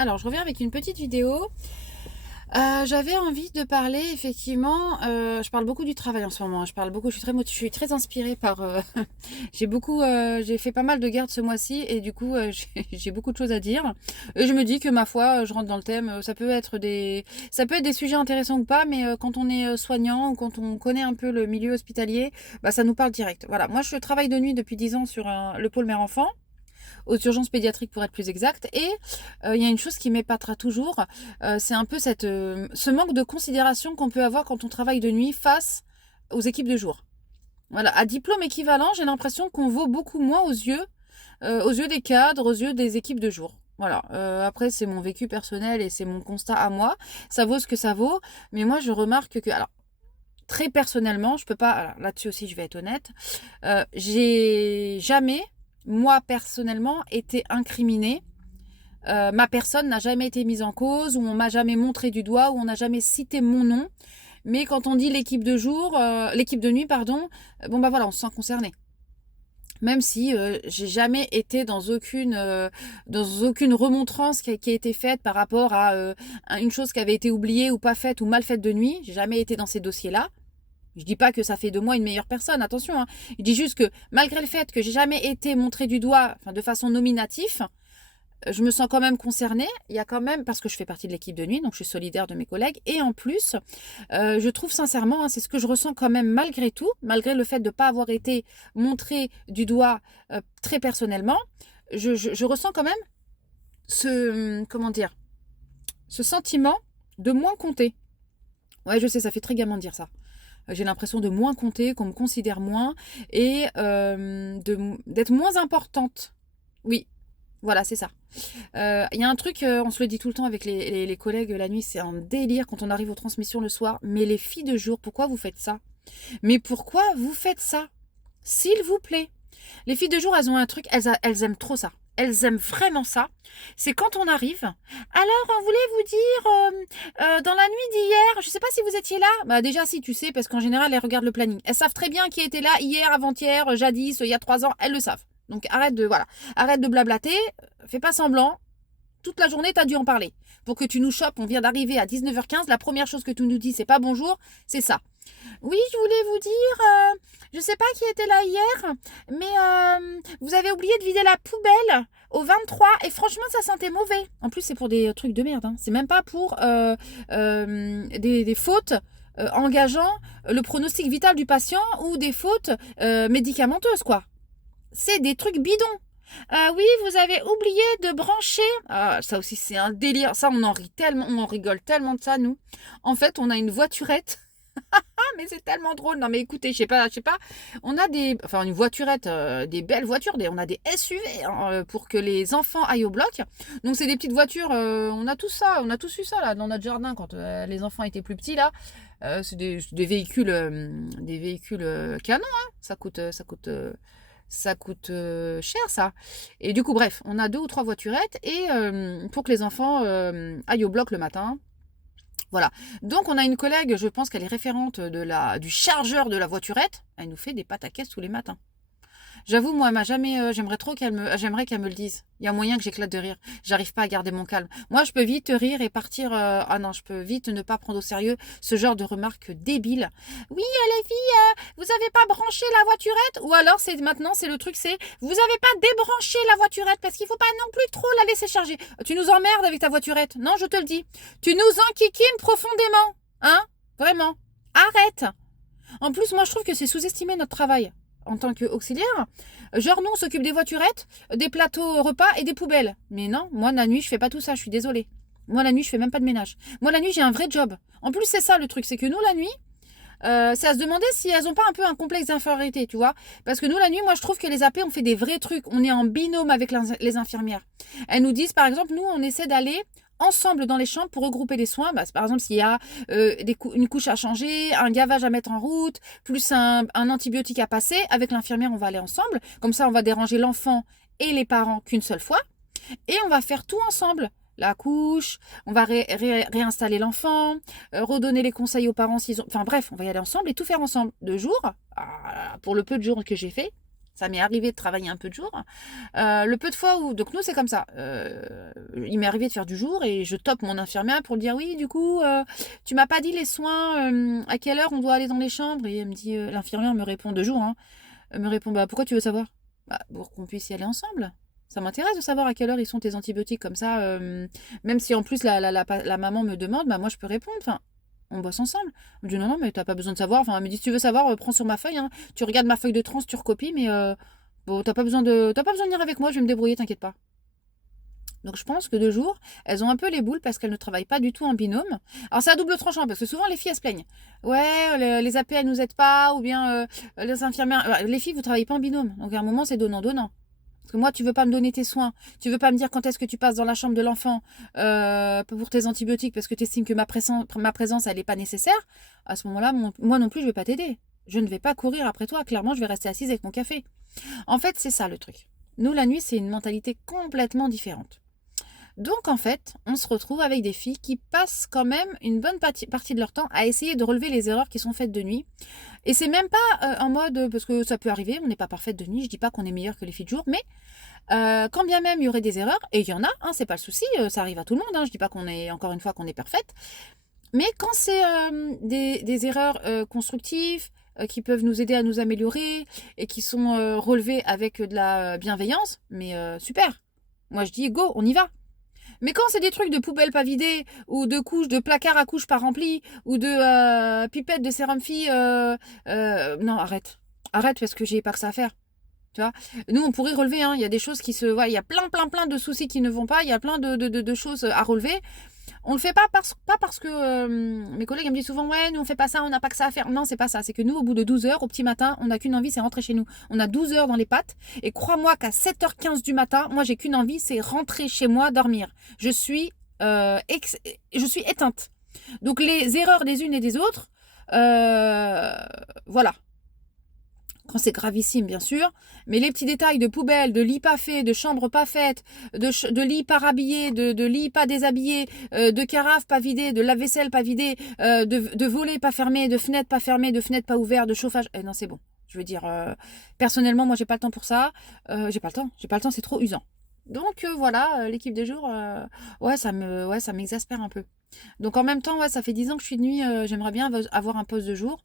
Alors, je reviens avec une petite vidéo. J'avais envie de parler effectivement, je parle beaucoup du travail en ce moment, je suis très inspirée par, j'ai fait pas mal de gardes ce mois-ci et du coup, j'ai beaucoup de choses à dire et je me dis que ma foi, je rentre dans le thème, ça peut être des sujets intéressants ou pas, mais quand on est, soignant ou quand on connaît un peu le milieu hospitalier, bah, ça nous parle direct. Voilà, moi je travaille de nuit depuis 10 ans sur le pôle mère-enfant, aux urgences pédiatriques pour être plus exact. Et il y a une chose qui m'épatera toujours, c'est un peu ce manque de considération qu'on peut avoir quand on travaille de nuit face aux équipes de jour. Voilà, à diplôme équivalent, j'ai l'impression qu'on vaut beaucoup moins aux yeux des cadres, aux yeux des équipes de jour. Voilà. Après, c'est mon vécu personnel et c'est mon constat à moi. Ça vaut ce que ça vaut, mais moi, je remarque que, alors, très personnellement, je peux pas. Alors, là-dessus aussi, je vais être honnête. J'ai jamais, moi personnellement, été incriminée. Ma personne n'a jamais été mise en cause, ou on m'a jamais montré du doigt, ou on n'a jamais cité mon nom. Mais quand on dit l'équipe de nuit, pardon, bon bah voilà, on se sent concerné. Même si j'ai jamais été dans aucune remontrance qui a été faite par rapport à une chose qui avait été oubliée ou pas faite ou mal faite de nuit, j'ai jamais été dans ces dossiers-là. Je dis pas que ça fait de moi une meilleure personne, attention, hein. Je dis juste que malgré le fait que j'ai jamais été montrée du doigt, enfin de façon nominative, je me sens quand même concernée. Il y a quand même, parce que je fais partie de l'équipe de nuit, donc je suis solidaire de mes collègues. Et en plus, je trouve sincèrement, hein, c'est ce que je ressens quand même malgré tout, malgré le fait de ne pas avoir été montrée du doigt très personnellement, je ressens quand même comment dire, ce sentiment de moins compter. Ouais, je sais, ça fait très gamin de dire ça. J'ai l'impression de moins compter, qu'on me considère moins et d'être moins importante. Oui, voilà, c'est ça. Il y a un truc, on se le dit tout le temps avec les collègues la nuit, c'est un délire quand on arrive aux transmissions le soir. Mais les filles de jour, pourquoi vous faites ça? Mais pourquoi vous faites ça? S'il vous plaît. Les filles de jour, elles ont un truc, elles aiment trop ça. Elles aiment vraiment ça. C'est quand on arrive. Alors, on voulait vous dire, dans la nuit d'hier, je ne sais pas si vous étiez là. Bah déjà, si tu sais, parce qu'en général, elles regardent le planning. Elles savent très bien qui était là hier, avant-hier, jadis, il y a 3 ans. Elles le savent. Donc arrête de blablater. Fais pas semblant. Toute la journée, tu as dû en parler. Pour que tu nous chopes, on vient d'arriver à 19h15. La première chose que tu nous dis, c'est pas bonjour, c'est ça. Oui, je voulais vous dire, je sais pas qui était là hier, mais vous avez oublié de vider la poubelle au 23 et franchement, ça sentait mauvais. En plus, c'est pour des trucs de merde. Hein. C'est même pas pour des fautes engageant le pronostic vital du patient ou des fautes médicamenteuses, quoi. C'est des trucs bidons. Oui, vous avez oublié de brancher. Ah, ça aussi, c'est un délire. Ça, on en rit tellement, on en rigole tellement de ça, nous. En fait, on a une voiturette. Ah, mais c'est tellement drôle. Non, mais écoutez, je sais pas. On a une voiturette, des belles voitures. On a des SUV hein, pour que les enfants aillent au bloc. Donc, c'est des petites voitures. On a tout ça. On a tous eu ça, là, dans notre jardin quand les enfants étaient plus petits, là. C'est des véhicules, canons, hein. Ça coûte cher, ça. Et du coup, bref, on a 2 ou 3 voiturettes et pour que les enfants aillent au bloc le matin. Voilà. Donc, on a une collègue, je pense qu'elle est référente du chargeur de la voiturette. Elle nous fait des pâtes à caisse tous les matins. J'avoue, moi, elle m'a jamais. J'aimerais qu'elle me le dise. Il y a moyen que j'éclate de rire. J'arrive pas à garder mon calme. Moi, je peux vite rire et partir. Ah non, je peux vite ne pas prendre au sérieux ce genre de remarques débiles. Oui, les filles, vous avez pas branché la voiturette? Ou alors, c'est le truc, c'est vous avez pas débranché la voiturette parce qu'il faut pas non plus trop la laisser charger. Tu nous emmerdes avec ta voiturette. Non, je te le dis. Tu nous enquiquines profondément. Hein? Vraiment. Arrête. En plus, moi, je trouve que c'est sous-estimer notre travail en tant qu'auxiliaire. Genre, nous, on s'occupe des voiturettes, des plateaux repas et des poubelles. Mais non, moi, la nuit, je fais pas tout ça, je suis désolée. Moi, la nuit, je fais même pas de ménage. Moi, la nuit, j'ai un vrai job. En plus, c'est ça le truc, c'est que nous, la nuit, c'est à se demander si elles ont pas un peu un complexe d'infériorité, tu vois. Parce que nous, la nuit, moi, je trouve que les AP, on fait des vrais trucs. On est en binôme avec les infirmières. Elles nous disent, par exemple, nous, on essaie d'aller ensemble dans les chambres pour regrouper les soins. Bah, par exemple, s'il y a une couche à changer, un gavage à mettre en route, plus un antibiotique à passer, avec l'infirmière, on va aller ensemble. Comme ça, on va déranger l'enfant et les parents qu'une seule fois. Et on va faire tout ensemble. La couche, on va réinstaller l'enfant, redonner les conseils aux parents s'ils ont... Enfin bref, on va y aller ensemble et tout faire ensemble. De jour, pour le peu de jours que j'ai fait, Ça m'est arrivé de travailler un peu de jour. Le peu de fois où... Donc nous, c'est comme ça. Il m'est arrivé de faire du jour et je tope mon infirmière pour lui dire, oui, du coup, tu m'as pas dit les soins, à quelle heure on doit aller dans les chambres. Et elle me dit, l'infirmière me répond 2 jours. Hein. Elle me répond, bah pourquoi tu veux savoir? Bah, pour qu'on puisse y aller ensemble. Ça m'intéresse de savoir à quelle heure ils sont tes antibiotiques. Comme ça, même si en plus la maman me demande, bah moi je peux répondre. Enfin, on bosse ensemble. Elle me dit, non, non, mais t'as pas besoin de savoir. Enfin, elle me dit, si tu veux savoir, prends sur ma feuille. Hein. Tu regardes ma feuille de trans, tu recopies, mais bon, t'as pas besoin de venir avec moi, je vais me débrouiller, t'inquiète pas. Donc je pense que 2 jours, elles ont un peu les boules parce qu'elles ne travaillent pas du tout en binôme. Alors c'est à double tranchant parce que souvent les filles elles se plaignent. Ouais, les AP elles nous aident pas ou bien les infirmières. Les filles vous travaillez pas en binôme. Donc à un moment c'est donnant. Parce que moi tu veux pas me donner tes soins, tu veux pas me dire quand est-ce que tu passes dans la chambre de l'enfant pour tes antibiotiques parce que tu estimes que ma présence elle est pas nécessaire. À ce moment-là, moi non plus je vais pas t'aider. Je ne vais pas courir après toi. Clairement je vais rester assise avec mon café. En fait c'est ça le truc. Nous la nuit c'est une mentalité complètement différente. Donc en fait, on se retrouve avec des filles qui passent quand même une bonne partie de leur temps à essayer de relever les erreurs qui sont faites de nuit. Et c'est même pas en mode, parce que ça peut arriver, on n'est pas parfaite de nuit, je dis pas qu'on est meilleur que les filles de jour, mais quand bien même il y aurait des erreurs, et il y en a, hein, c'est pas le souci, ça arrive à tout le monde, hein, je dis pas qu'on est, encore une fois, qu'on est parfaite, mais quand c'est des erreurs constructives, qui peuvent nous aider à nous améliorer, et qui sont relevées avec de la bienveillance, mais super. Moi je dis go, on y va. Mais quand c'est des trucs de poubelle pas vidées, ou de couches, de placards à couches pas remplis, ou de pipettes de sérum fille, non, arrête. Arrête parce que j'ai pas que ça à faire. Tu vois, nous on pourrait relever, hein. Il y a des choses qui se. Ouais, il y a plein de soucis qui ne vont pas, il y a plein de choses à relever. On le fait pas parce que mes collègues me disent souvent ouais nous on fait pas ça, on n'a pas que ça à faire. Non c'est pas ça, c'est que nous au bout de 12 heures au petit matin on n'a qu'une envie, c'est rentrer chez nous. On a 12 heures dans les pattes et crois-moi qu'à 7h15 du matin moi j'ai qu'une envie, c'est rentrer chez moi dormir. Je suis éteinte. Donc les erreurs des unes et des autres, voilà, quand c'est gravissime bien sûr, mais les petits détails de poubelle, de lit pas fait, de chambre pas faite, de lit pas rhabillé, de lit pas déshabillé, de carafe pas vidée, de lave-vaisselle pas vidée, de volets pas fermés, de fenêtres pas fermées, de fenêtres pas ouvertes, de chauffage... non c'est bon, je veux dire, personnellement moi j'ai pas le temps pour ça, j'ai pas le temps, c'est trop usant. Donc voilà, l'équipe des jours, ouais ça m'exaspère un peu. Donc en même temps, ouais, ça fait 10 ans que je suis de nuit, j'aimerais bien avoir un poste de jour.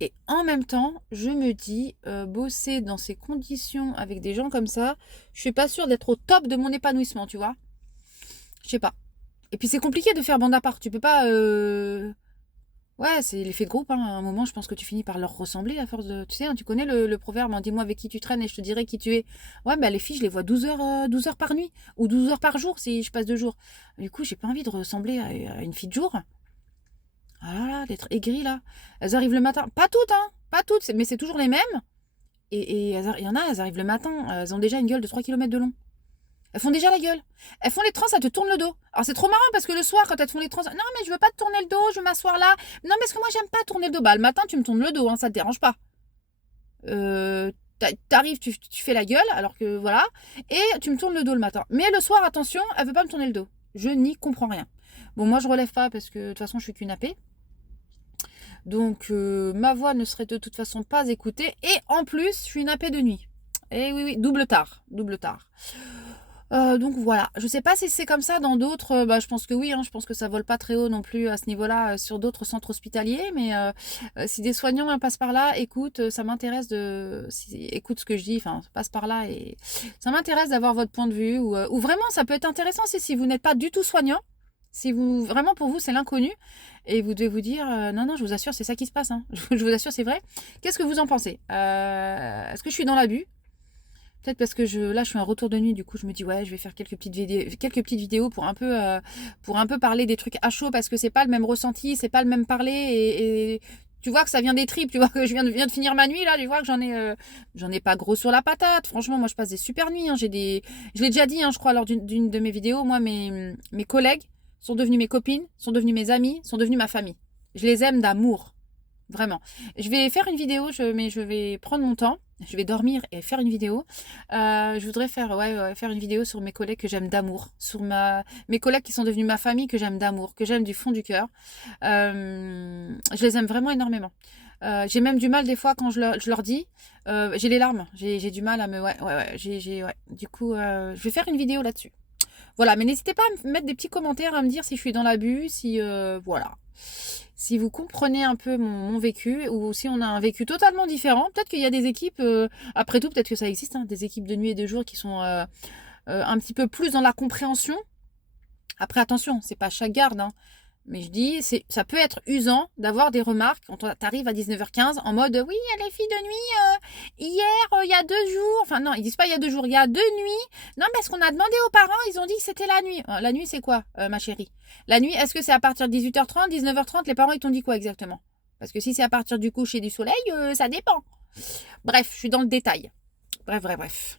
Et en même temps, je me dis, bosser dans ces conditions avec des gens comme ça, je suis pas sûre d'être au top de mon épanouissement, tu vois. Je sais pas. Et puis c'est compliqué de faire bande à part. Tu peux pas. Ouais, c'est l'effet de groupe. Hein. À un moment, je pense que tu finis par leur ressembler à force de. Tu sais, hein, tu connais le proverbe, hein, dis-moi avec qui tu traînes et je te dirai qui tu es. Ouais, bah les filles, je les vois 12 heures, 12 heures par nuit. Ou 12 heures par jour si je passe 2 jours. Du coup, j'ai pas envie de ressembler à une fille de jour. Ah là là, d'être aigrie là. Elles arrivent le matin. Pas toutes, hein. Pas toutes, mais c'est toujours les mêmes. Et il y en a, elles arrivent le matin. Elles ont déjà une gueule de 3 kilomètres de long. Elles font déjà la gueule. Elles font les trans, elles te tournent le dos. Alors c'est trop marrant parce que le soir, quand elles te font les trans, non mais je veux pas te tourner le dos, je veux m'asseoir là. Non mais parce que moi j'aime pas tourner le dos. Bah le matin tu me tournes le dos, hein, ça te dérange pas. T'arrives, tu fais la gueule, alors que voilà, et tu me tournes le dos le matin. Mais le soir, attention, elle veut pas me tourner le dos. Je n'y comprends rien. Bon, moi je relève pas parce que de toute façon je suis qu'une AP. Donc ma voix ne serait de toute façon pas écoutée. Et en plus, je suis une AP de nuit. Et oui, double tard. Donc voilà, je sais pas si c'est comme ça dans d'autres, je pense que oui, hein, je pense que ça vole pas très haut non plus à ce niveau-là sur d'autres centres hospitaliers, mais si des soignants passent par là, écoute, ça m'intéresse écoute ce que je dis, enfin passe par là et ça m'intéresse d'avoir votre point de vue ou vraiment ça peut être intéressant si vous n'êtes pas du tout soignant, si vous vraiment pour vous c'est l'inconnu et vous devez vous dire non je vous assure c'est ça qui se passe, hein. Je vous assure c'est vrai. Qu'est-ce que vous en pensez? Est-ce que je suis dans l'abus? Peut-être parce que là je suis un retour de nuit, du coup je me dis ouais je vais faire quelques petites vidéos pour un peu parler des trucs à chaud parce que c'est pas le même ressenti, c'est pas le même parler et tu vois que ça vient des tripes, tu vois que je viens de finir ma nuit là, tu vois que j'en ai pas gros sur la patate. Franchement moi je passe des super nuits, hein. Je l'ai déjà dit hein, je crois lors d'une de mes vidéos, moi mes collègues sont devenus mes copines, sont devenus mes amis, sont devenus ma famille. Je les aime d'amour. Vraiment. Je vais faire une vidéo, mais je vais prendre mon temps. Je vais dormir et faire une vidéo. Je voudrais faire une vidéo sur mes collègues que j'aime d'amour. Sur mes collègues qui sont devenus ma famille que j'aime d'amour, que j'aime du fond du cœur. Je les aime vraiment énormément. J'ai même du mal des fois quand je leur dis. J'ai les larmes. J'ai du mal à me... Ouais, ouais, ouais. Ouais. Du coup, je vais faire une vidéo là-dessus. Voilà, mais n'hésitez pas à me mettre des petits commentaires, à me dire si je suis dans l'abus, si... voilà. Si vous comprenez un peu mon vécu, ou si on a un vécu totalement différent. Peut-être qu'il y a des équipes... après tout, peut-être que ça existe, hein, des équipes de nuit et de jour qui sont un petit peu plus dans la compréhension. Après, attention, c'est pas chaque garde, hein. Mais je dis, ça peut être usant d'avoir des remarques quand t'arrives à 19h15 en mode oui, les filles de nuit, hier, il y a 2 jours, enfin non, ils disent pas il y a 2 jours, il y a 2 nuits. Non, mais ce qu'on a demandé aux parents, ils ont dit que c'était la nuit. La nuit, c'est quoi, ma chérie? La nuit, est-ce que c'est à partir de 18h30, 19h30? Les parents, ils t'ont dit quoi exactement? Parce que si c'est à partir du coucher du soleil, ça dépend. Bref, je suis dans le détail. Bref.